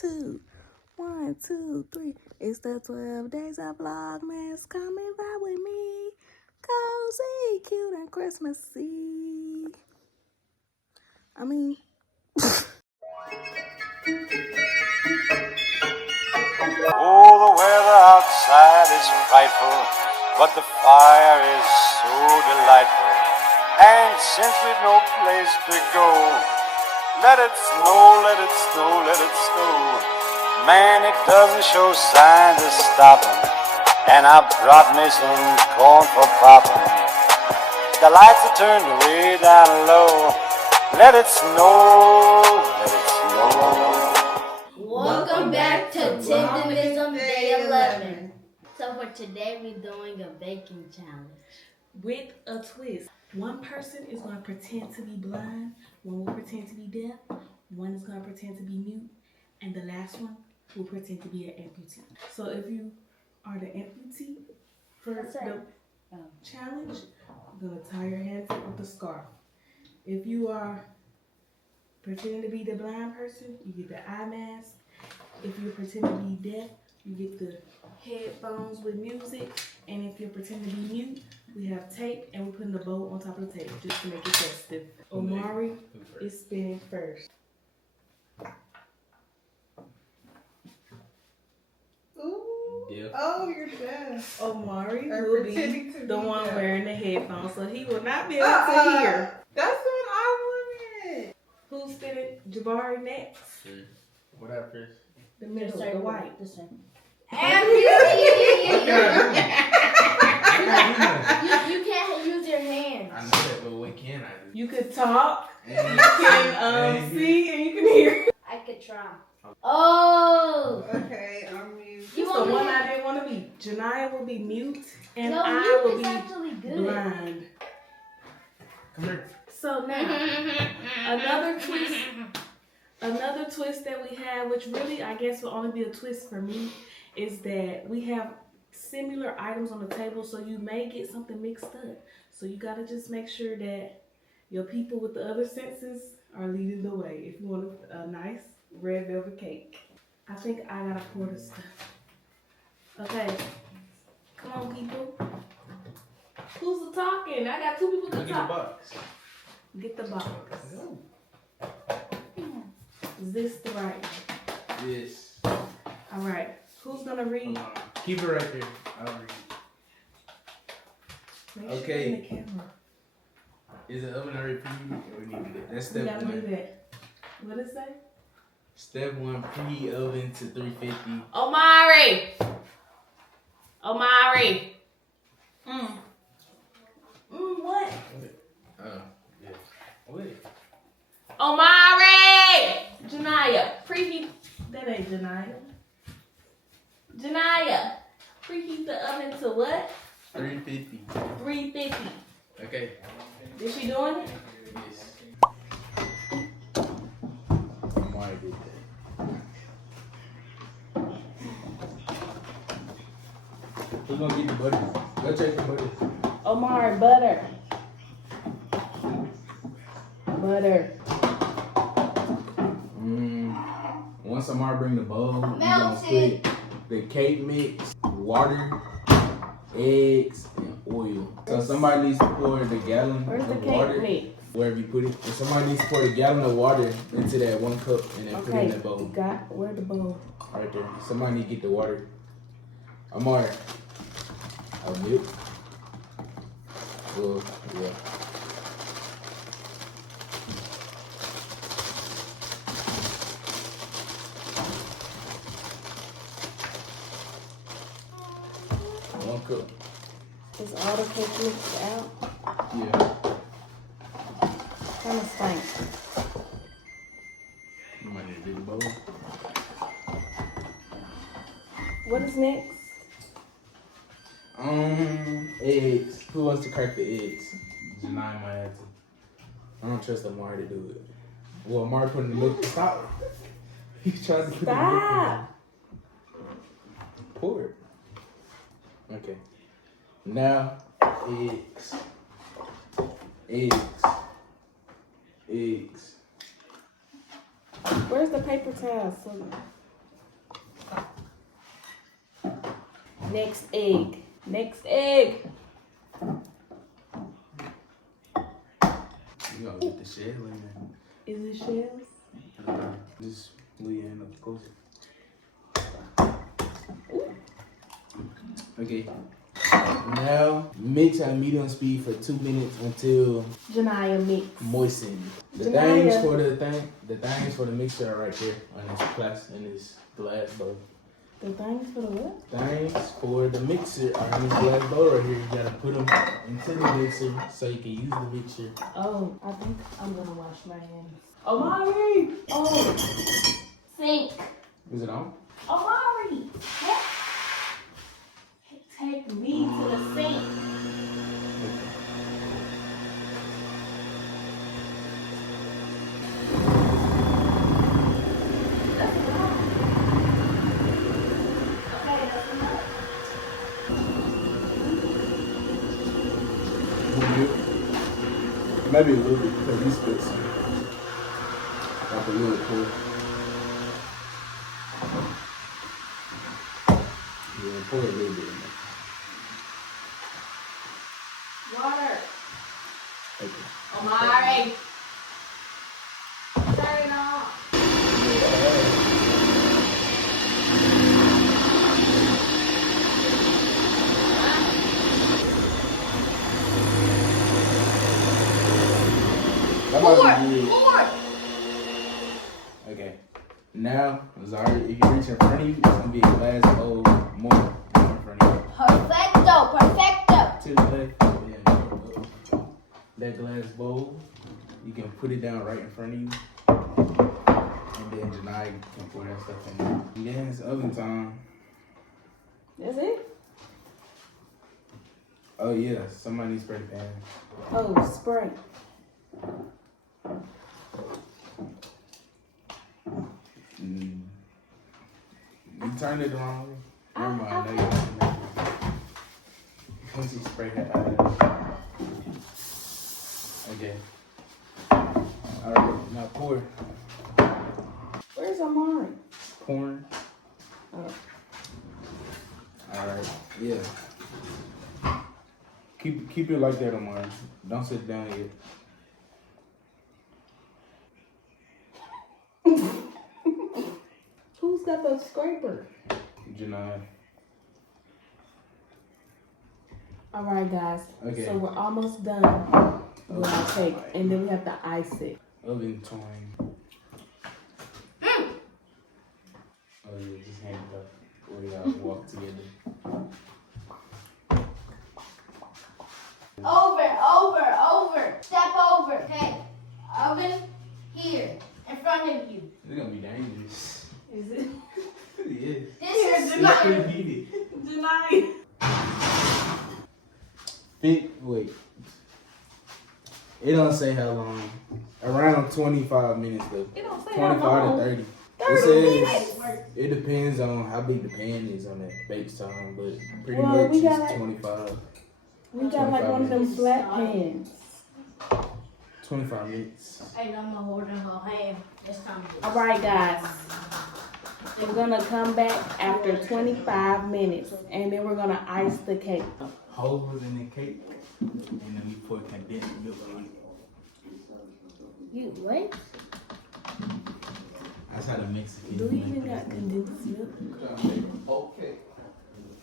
2. 1, 2, 3. It's the 12 days of Vlogmas. Come and ride with me. Cozy, cute, and Christmassy. Oh, the weather outside is frightful, but the fire is so delightful. And since we've no place to go, let it snow, let it snow, let it snow. Man, it doesn't show signs of stopping, and I brought me some corn for popping. The lights are turned way down low. Let it snow, let it snow. Welcome back to Tenderism Day 11. So for today we're doing a baking challenge. With a twist. One person is going to pretend to be blind, one will pretend to be deaf, one is going to pretend to be mute, and the last one will pretend to be an amputee. So if you are the amputee for the challenge, you're going to tie your hands with the scarf. If you are pretending to be the blind person, you get the eye mask. If you pretend to be deaf, you get the headphones with music. And if you're pretending to be mute, we have tape and we're putting the bow on top of the tape just to make it festive. Omari is spinning first. Ooh. Deaf. Oh, you're deaf. Omari Or will be pretending to the be one deaf. wearing the headphones, so he will not be able to hear. That's what I wanted. Who's spinning? Jabari next. What up, Chris? The middle, the white. This one. You can't use your hands. I know that, but what can I do? You could talk, And you can see, and you can hear. I could try. Oh! Okay, I'm mute. That's the one I didn't want to be. Janiyah will be mute, and No, I mute will is be actually good. blind. Come here. So now, another twist that we have, which really I guess will only be a twist for me, is that we have similar items on the table, so you may get something mixed up. So you gotta just make sure that your people with the other senses are leading the way. If you want a nice red velvet cake. I think I gotta pour the stuff. Okay, come on people. Who's talking? I got two people to Look at the talk. box. Get the box. Is this the right one? Yes. All right. Who's gonna read? Keep it right there. I'll read. Make sure Okay. you're in the camera. Is the oven already preheated? We need to do that. That's We step gotta do one. that. What did it say? Step one, preheat oven to 350. Omari. What? Oh, yes. Wait. Omari. Janiyah. Preheat. That ain't Janiyah. Janiyah. Preheat the oven to what? 350. 350. Okay. Is she doing it? Yes. Why did that? Who's gonna get the butter? Go check the butter. Omari, butter. Butter. Once Amar bring the bowl, we gonna put the cake mix, water, eggs, and oil. So somebody needs to pour the gallon Where's the of cake water mix? wherever you put it. And somebody needs to pour the gallon of water into that 1 cup and then put it in that bowl. Where the bowl? Right there. Somebody need to get the water. Amar, a milk. Well, yeah. One cup. Is all the cake mixed out? Yeah. Kind of stink. You might need a big bowl. What is next? Eggs. Who wants to crack the eggs? Janiyah might have to. I don't trust Amar to do it. Well, Amar putting the milk. Stop. He tries to put the milk in. Stop. Pour it. Okay. Now, eggs. Eggs. Eggs. Where's the paper towel? So Next egg. Next egg. You gotta get the shell in there. Is it shells? Just leave your hand up closer. Okay. Now mix at medium speed for 2 minutes until Janaya mix. moistened. The Janaya. things for the mixer are right here on this glass bowl. The things for the what? Things for the mixer are in this glass bowl right here. You gotta put them into the mixer so you can use the mixer. Oh, I think I'm gonna wash my hands. Omari! Oh, sink. Is it on? Omari! Take me to the sink. That's enough. Okay, that's enough. Maybe a little bit because you spit some. Like a little pour. Yeah, pour a little bit in there. Water. Okay. Omari. Turn it off. That might be good. Okay. Now, Zari, if you reach in front of you, it's gonna be a glass bowl more in front of you. Perfecto, perfecto. To the left, yeah. That glass bowl, you can put it down right in front of you. And then Janai can pour that stuff in there. And then it's oven time. That's it? Oh yeah, somebody needs to spray the pan. Oh, spray. You turned it the wrong way. Never mind, now you once you spray that out. Okay. Alright, now pour. Where's Omari? Pouring. Oh. Alright, yeah. Keep it like that, Omar. Don't sit down yet. Who's got the scraper? Janai. All right, guys. Okay. So we're almost done with our cake, and then we have to ice it. Oven time. Oh yeah, just hand it up. We gotta walk together. Over. Step over. Okay. Oven here in front of you. It's gonna be dangerous. Is it? Yeah. This is It's pretty heated. Deny. Wait. It don't say how long. Around 25 minutes though. It don't say 25 how long. to 30. 30 It says minutes. it depends on how big the pan is on that bake time, but pretty Well, much we got it's like- 25. We got like one of them flat pans. 25 minutes. Hey, I'm gonna hold in her hand. It's time to All right, guys. We're gonna come back after 25 minutes, and then we're gonna ice the cake. Holes in the cake, and then we put condensed milk on it. You what? That's how the Mexican Do we even got condensed milk? Okay.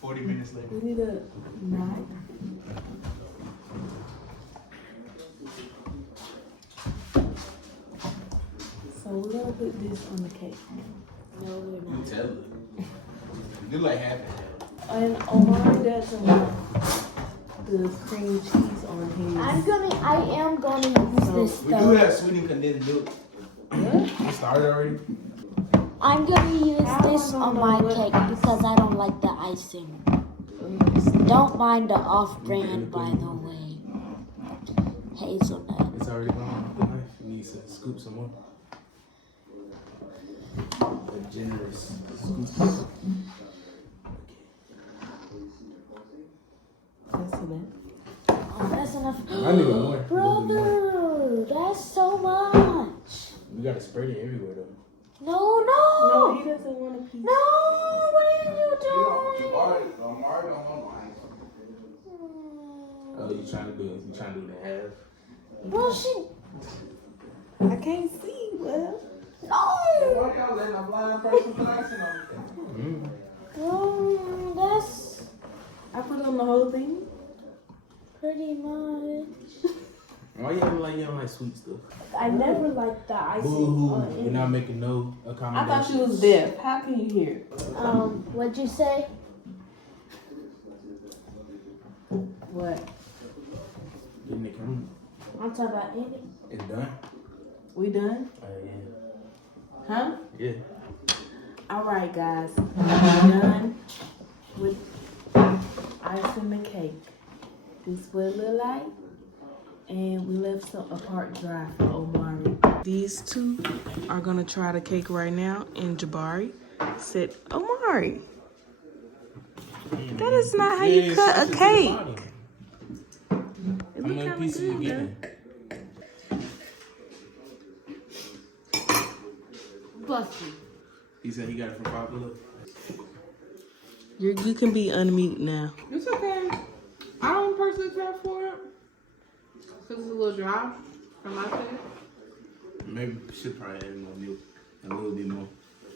40 minutes later. We need a knife. So we're gonna put this on the cake. No, we're You not. tell it. Do like half and half. And Omar doesn't want the cream cheese on his. I am gonna use this We do though. have sweet and condensed milk. It started already? I'm gonna use I this don't on know my what cake ice- because I don't like the icing. Don't mind the off-brand, by the way. Hazelnut. It's already gone with the knife. You need to scoop some more. A generous scoop. That's enough. Oh, that's enough. I need one more. A little bit more. Brother, that's so much. We gotta spread it everywhere though. No. No, he doesn't want a piece. No, what are you doing? Omar you trying to do? You trying to do the half? Well, she. I can't see well. No! Why y'all letting a blind person put icing on the cake? That's I put on the whole thing. pretty much. Why y'all like, you don't like sweet stuff? I never liked the icing. Boo-hoo. on We're any- not making no I accommodations. thought she was deaf. How can you hear? What'd you say? What? Didn't it come? I'm talking about it. It's done? We done? Yeah. Huh? Yeah. All right, guys. We're done with icing the cake. This is what it look like. And we left some a part dry for Omari. These two are gonna try the cake right now. And Jabari said, Omari, that is not how you cut a cake. It How look many kinda pieces you good, getting? Busty. He said he got it from $5. You can be unmute now. It's okay. I don't personally care for it. Because it's a little dry from my side. Maybe we should probably add more milk. A little bit more.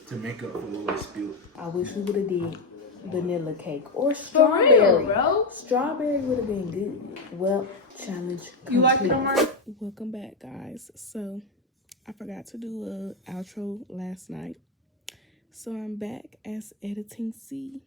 To make up for what we spilled. I wish we would have did vanilla cake or For strawberry. real, bro. Strawberry would have been good. Well, challenge complete. You like it, Omar? Welcome back, guys. So, I forgot to do a outro last night. So, I'm back as editing C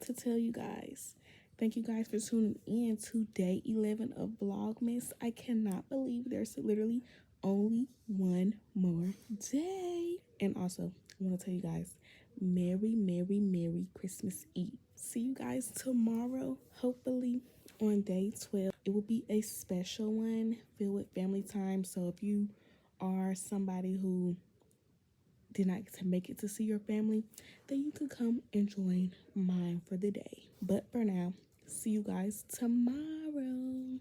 to tell you guys. Thank you guys for tuning in to day 11 of Vlogmas. I cannot believe there's literally only one more day. And also, I want to tell you guys, Merry, Merry, Merry Christmas Eve. See you guys tomorrow, hopefully on day 12. It will be a special one filled with family time. So if you are somebody who did not get to make it to see your family, then you could come and join mine for the day. But for now, see you guys tomorrow.